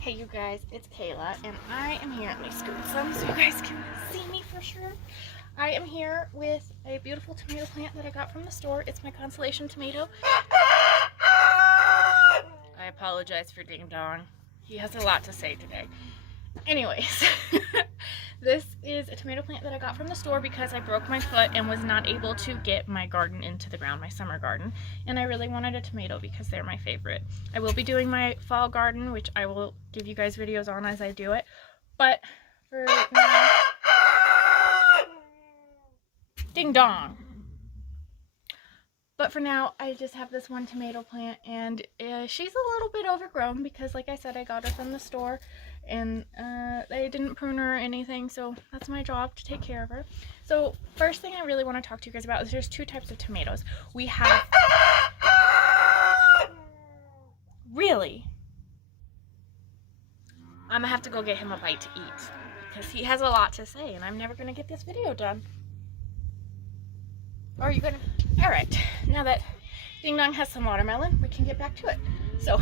Hey you guys, it's Kayla and I am here. Let me scoot some so you guys can see me for sure. I am here with a beautiful tomato plant that I got from the store. It's my consolation tomato. I apologize for Ding Dong. He has a lot to say today. Anyways, this is a tomato plant that I got from the store because I broke my foot and was not able to get my garden into the ground, my summer garden. And I really wanted a tomato because they're my favorite. I will be doing my fall garden, which I will give you guys videos on as I do it. But for now, Ding Dong. But for now, I just have this one tomato plant, and she's a little bit overgrown because, like I said, I got her from the store, and they didn't prune her or anything, so that's my job to take care of her. So first thing I really want to talk to you guys about is there's two types of tomatoes. We have... Really? I'm gonna have to go get him a bite to eat because he has a lot to say, and I'm never gonna get this video done. Or are you gonna... Alright, now that Ding Dong has some watermelon, we can get back to it. So,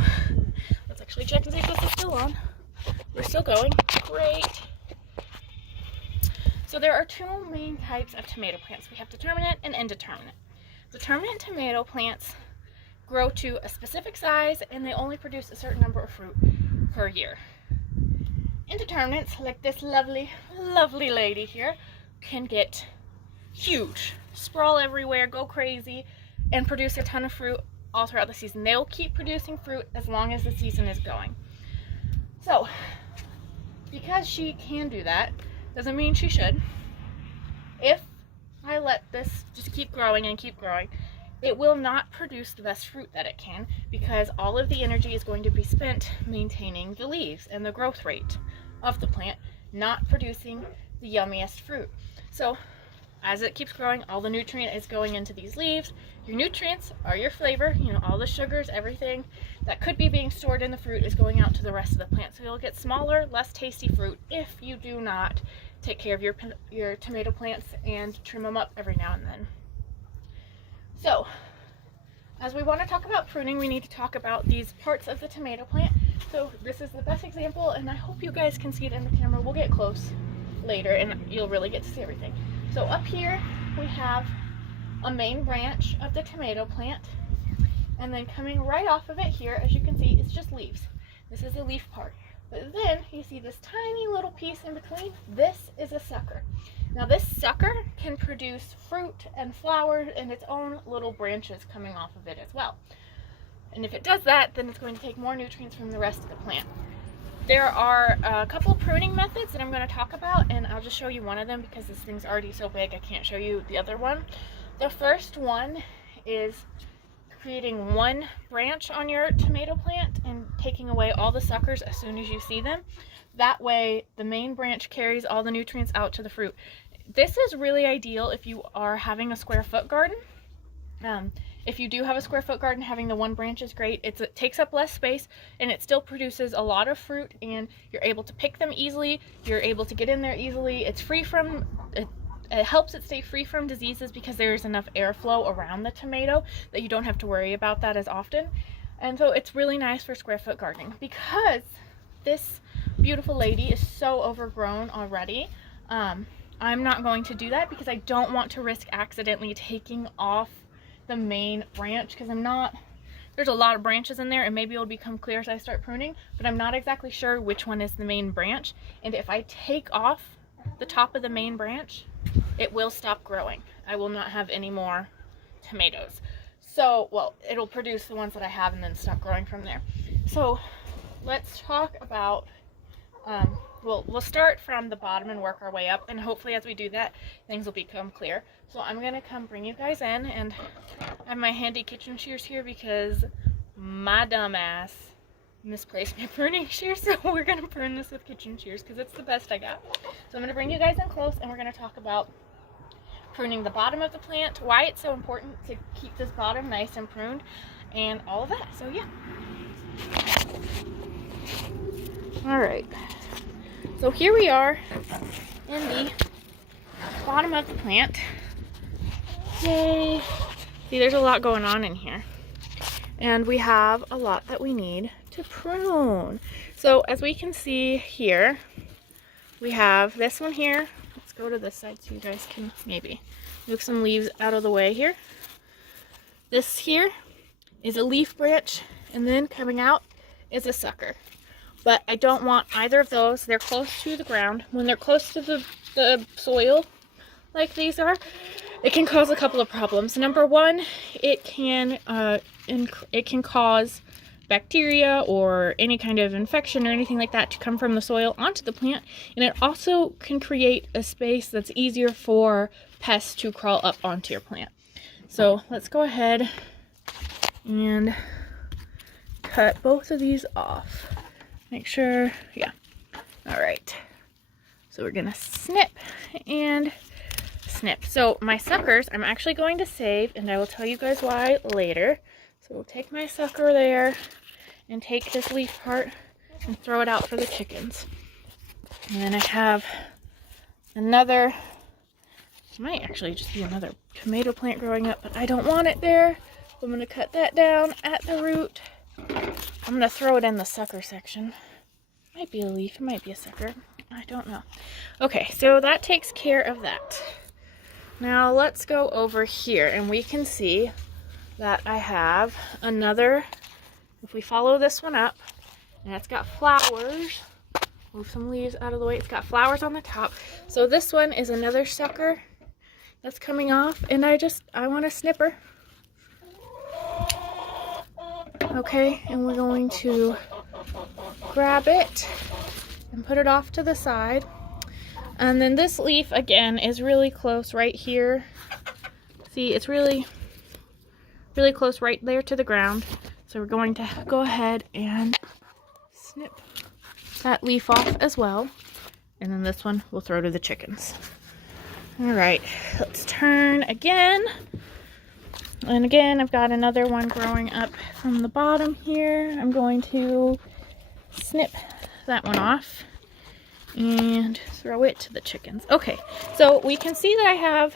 let's actually check and see if this is still on. We're still going. Great. So there are two main types of tomato plants. We have determinate and indeterminate. Determinate tomato plants grow to a specific size and they only produce a certain number of fruit per year. Indeterminates, like this lovely, lovely lady here, can get huge, sprawl everywhere, go crazy, and produce a ton of fruit all throughout the season. They'll keep producing fruit as long as the season is going. So, because she can do that, doesn't mean she should. If I let this just keep growing and keep growing, it will not produce the best fruit that it can because all of the energy is going to be spent maintaining the leaves and the growth rate of the plant, not producing the yummiest fruit. So, as it keeps growing, all the nutrient is going into these leaves. Your nutrients are your flavor, you know, all the sugars, everything that could be being stored in the fruit is going out to the rest of the plant. So you'll get smaller, less tasty fruit if you do not take care of your tomato plants and trim them up every now and then. So, as we want to talk about pruning, we need to talk about these parts of the tomato plant. So this is the best example, and I hope you guys can see it in the camera. We'll get close later and you'll really get to see everything. So up here we have a main branch of the tomato plant, and then coming right off of it here, as you can see, it's just leaves. This is the leaf part. But then you see this tiny little piece in between. This is a sucker. Now this sucker can produce fruit and flowers and its own little branches coming off of it as well. And if it does that, then it's going to take more nutrients from the rest of the plant. There are a couple pruning methods that I'm going to talk about, and I'll just show you one of them because this thing's already so big I can't show you the other one. The first one is creating one branch on your tomato plant and taking away all the suckers as soon as you see them. That way the main branch carries all the nutrients out to the fruit. This is really ideal if you are having a square foot garden. If you do have a square foot garden, having the one branch is great. It takes up less space and it still produces a lot of fruit, and you're able to pick them easily. You're able to get in there easily. It's free from, it helps it stay free from diseases because there's enough airflow around the tomato that you don't have to worry about that as often. And so it's really nice for square foot gardening. Because this beautiful lady is so overgrown already, I'm not going to do that because I don't want to risk accidentally taking off the main branch, because there's a lot of branches in there, and maybe it'll become clear as I start pruning, but I'm not exactly sure which one is the main branch. And if I take off the top of the main branch, it will stop growing. I will not have any more tomatoes. So, well, it'll produce the ones that I have and then stop growing from there. So let's talk about, we'll start from the bottom and work our way up, and hopefully as we do that, things will become clear. So I'm going to come bring you guys in, and I have my handy kitchen shears here because my dumb ass misplaced my pruning shears, so we're going to prune this with kitchen shears because it's the best I got. So I'm going to bring you guys in close, and we're going to talk about pruning the bottom of the plant, why it's so important to keep this bottom nice and pruned, and all of that. So yeah. Alright. So here we are in the bottom of the plant. Yay! See, there's a lot going on in here. And we have a lot that we need to to prune. So as we can see here, we have this one here. Let's go to this side so you guys can maybe move some leaves out of the way here. This here is a leaf branch, and then coming out is a sucker. But I don't want either of those. They're close to the ground. When they're close to the soil, like these are, it can cause a couple of problems. Number one, it can cause bacteria or any kind of infection or anything like that to come from the soil onto the plant, and it also can create a space that's easier for pests to crawl up onto your plant. So let's go ahead and cut both of these off. Make sure, yeah. All right. So we're gonna snip and snip. So my suckers, I'm actually going to save, and I will tell you guys why later. So we'll take my sucker there and take this leaf part and throw it out for the chickens. And then I have another, might actually just be another tomato plant growing up, but I don't want it there. So I'm going to cut that down at the root. I'm going to throw it in the sucker section. Might be a leaf, it might be a sucker. I don't know. Okay, so that takes care of that. Now let's go over here, and we can see that I have another, if we follow this one up, and it's got flowers. Move some leaves out of the way. It's got flowers on the top. So this one is another sucker that's coming off, and I want a snipper. Okay, and we're going to grab it and put it off to the side. And then this leaf again is really close right here. See, it's really close right there to the ground. So we're going to go ahead and snip that leaf off as well. And then this one we'll throw to the chickens. All right, let's turn again. And again, I've got another one growing up from the bottom here. I'm going to snip that one off and throw it to the chickens. Okay, so we can see that I have,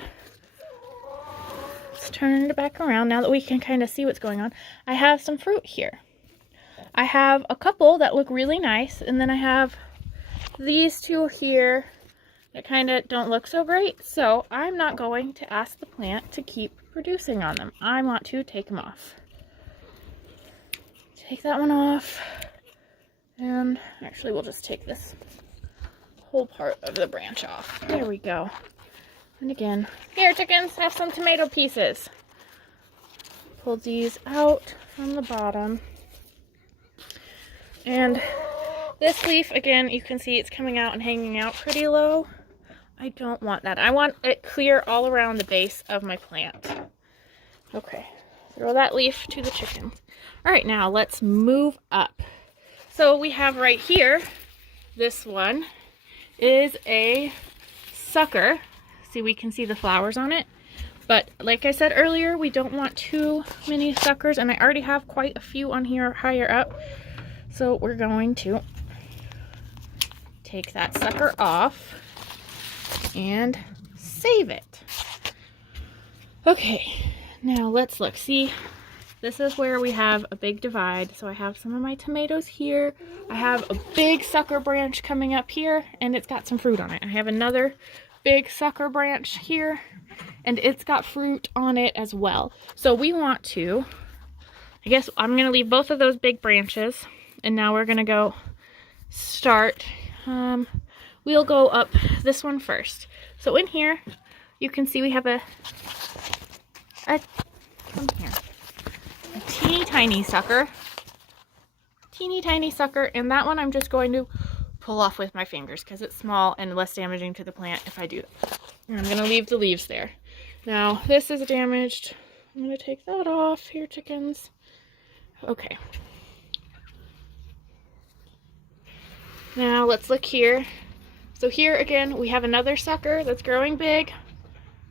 let's turn it back around now that we can kind of see what's going on. I have some fruit here. I have a couple that look really nice, and then I have these two here that kind of don't look so great. So I'm not going to ask the plant to keep producing on them. I want to take them off. Take that one off, and actually we'll just take this whole part of the branch off. There we go. And again, here chickens, have some tomato pieces. Pull these out from the bottom. And this leaf, again, you can see it's coming out and hanging out pretty low. I don't want that. I want it clear all around the base of my plant. Okay, throw that leaf to the chickens. All right, now let's move up. So we have right here, this one is a sucker. See, we can see the flowers on it. But like I said earlier, we don't want too many suckers, and I already have quite a few on here higher up. So we're going to take that sucker off and save it. Okay, now let's look. See, this is where we have a big divide. So I have some of my tomatoes here. I have a big sucker branch coming up here, and it's got some fruit on it. I have another big sucker branch here, and it's got fruit on it as well. So we want to, I guess I'm going to leave both of those big branches, and now we're going to go start, we'll go up this one first. So in here, you can see we have a teeny tiny sucker. Teeny tiny sucker, and that one I'm just going to pull off with my fingers because it's small and less damaging to the plant if I do that. And I'm going to leave the leaves there. Now, this is damaged. I'm going to take that off here, chickens. Okay. Now, let's look here. So here, again, we have another sucker that's growing big.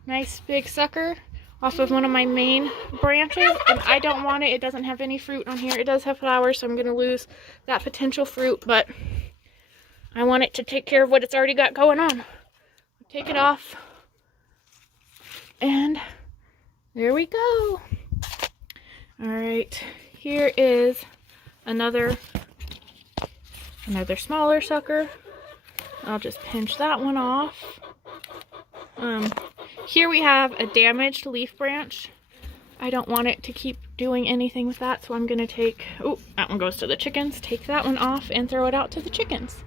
Nice big sucker off of one of my main branches, and I don't want it. It doesn't have any fruit on here. It does have flowers, so I'm going to lose that potential fruit, but I want it to take care of what it's already got going on. Take it off, and there we go. All right, here is another Another smaller sucker. I'll just pinch that one off. Here we have a damaged leaf branch. I don't want it to keep doing anything with that, so I'm gonna take, oh, that one goes to the chickens. Take that one off and throw it out to the chickens.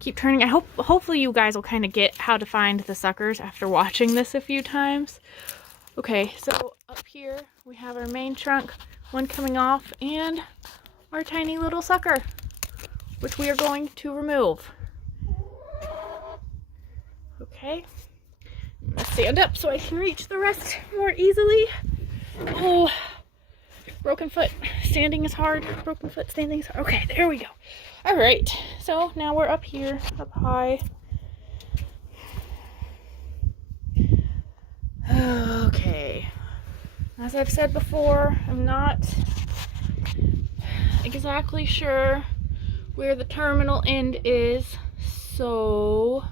Keep turning. Hopefully you guys will kind of get how to find the suckers after watching this a few times. Okay, so up here we have our main trunk, one coming off, and our tiny little sucker, which we are going to remove. Okay, let's stand up so I can reach the rest more easily. Oh, broken foot, standing is hard. Broken foot, standing is hard. Okay, there we go. All right, so now we're up here, up high. Okay, as I've said before, I'm not exactly sure where the terminal end is, so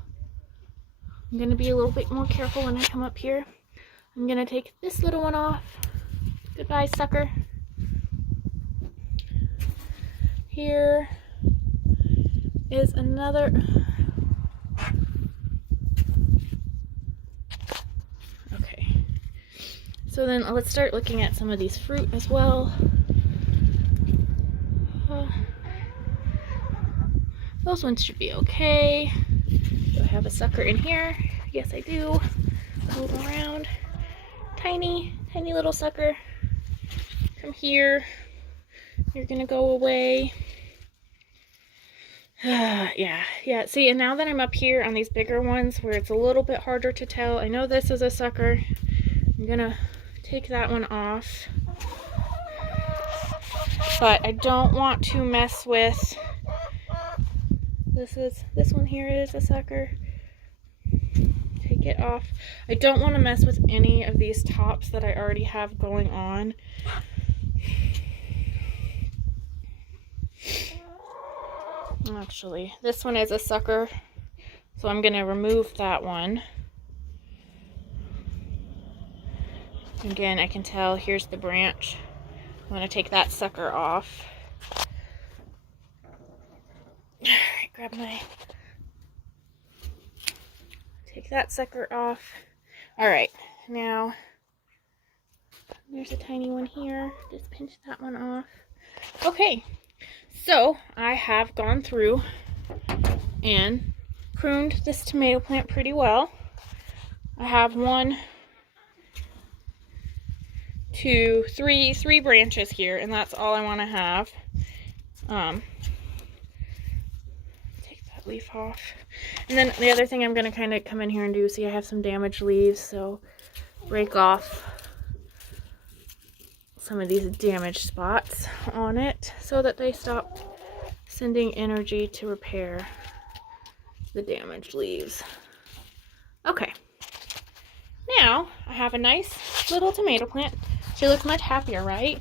I'm going to be a little bit more careful when I come up here. I'm going to take this little one off. Goodbye, sucker. Here is another. Okay. So then let's start looking at some of these fruit as well. Those ones should be okay. Do I have a sucker in here? Yes, I do. Move around. Tiny, tiny little sucker. Come here. You're gonna go away. Yeah. See, and now that I'm up here on these bigger ones where it's a little bit harder to tell, I know this is a sucker. I'm gonna take that one off. But I don't want to mess with this one here is a sucker. Take it off. I don't want to mess with any of these tops that I already have going on. Actually, this one is a sucker, so I'm going to remove that one. Again, I can tell here's the branch. I'm going to take that sucker off. Alright, grab my... Take that sucker off. Alright, now there's a tiny one here. Just pinch that one off. Okay, so I have gone through and pruned this tomato plant pretty well. I have one, two, three branches here, and that's all I want to have. Take that leaf off. And then the other thing I'm going to kind of come in here and do, see I have some damaged leaves, so break off some of these damaged spots on it so that they stop sending energy to repair the damaged leaves. Okay, now I have a nice little tomato plant. She looks much happier, right?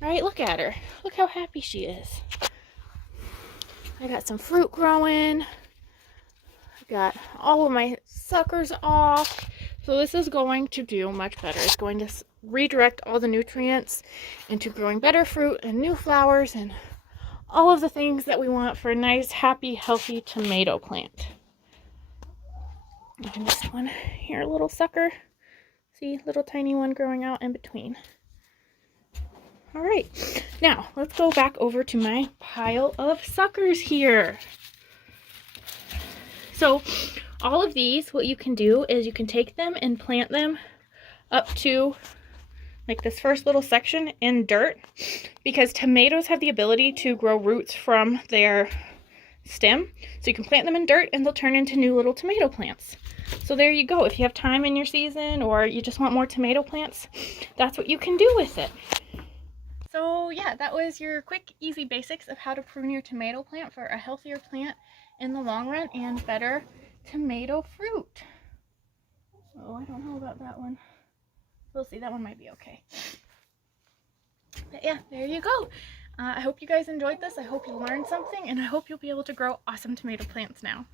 Right, look at her. Look how happy she is. I got some fruit growing. I got all of my suckers off. So this is going to do much better. It's going to redirect all the nutrients into growing better fruit and new flowers and all of the things that we want for a nice, happy, healthy tomato plant. And this one here, little sucker. See, little tiny one growing out in between. All right, now let's go back over to my pile of suckers here. So all of these, what you can do is you can take them and plant them up to like this first little section in dirt, because tomatoes have the ability to grow roots from their stem. So you can plant them in dirt and they'll turn into new little tomato plants. So there you go. If you have time in your season or you just want more tomato plants, that's what you can do with it. So yeah, that was your quick, easy basics of how to prune your tomato plant for a healthier plant in the long run and better tomato fruit. Oh, I don't know about that one. We'll see, that one might be okay. But yeah, there you go. I hope you guys enjoyed this. I hope you learned something, and I hope you'll be able to grow awesome tomato plants now.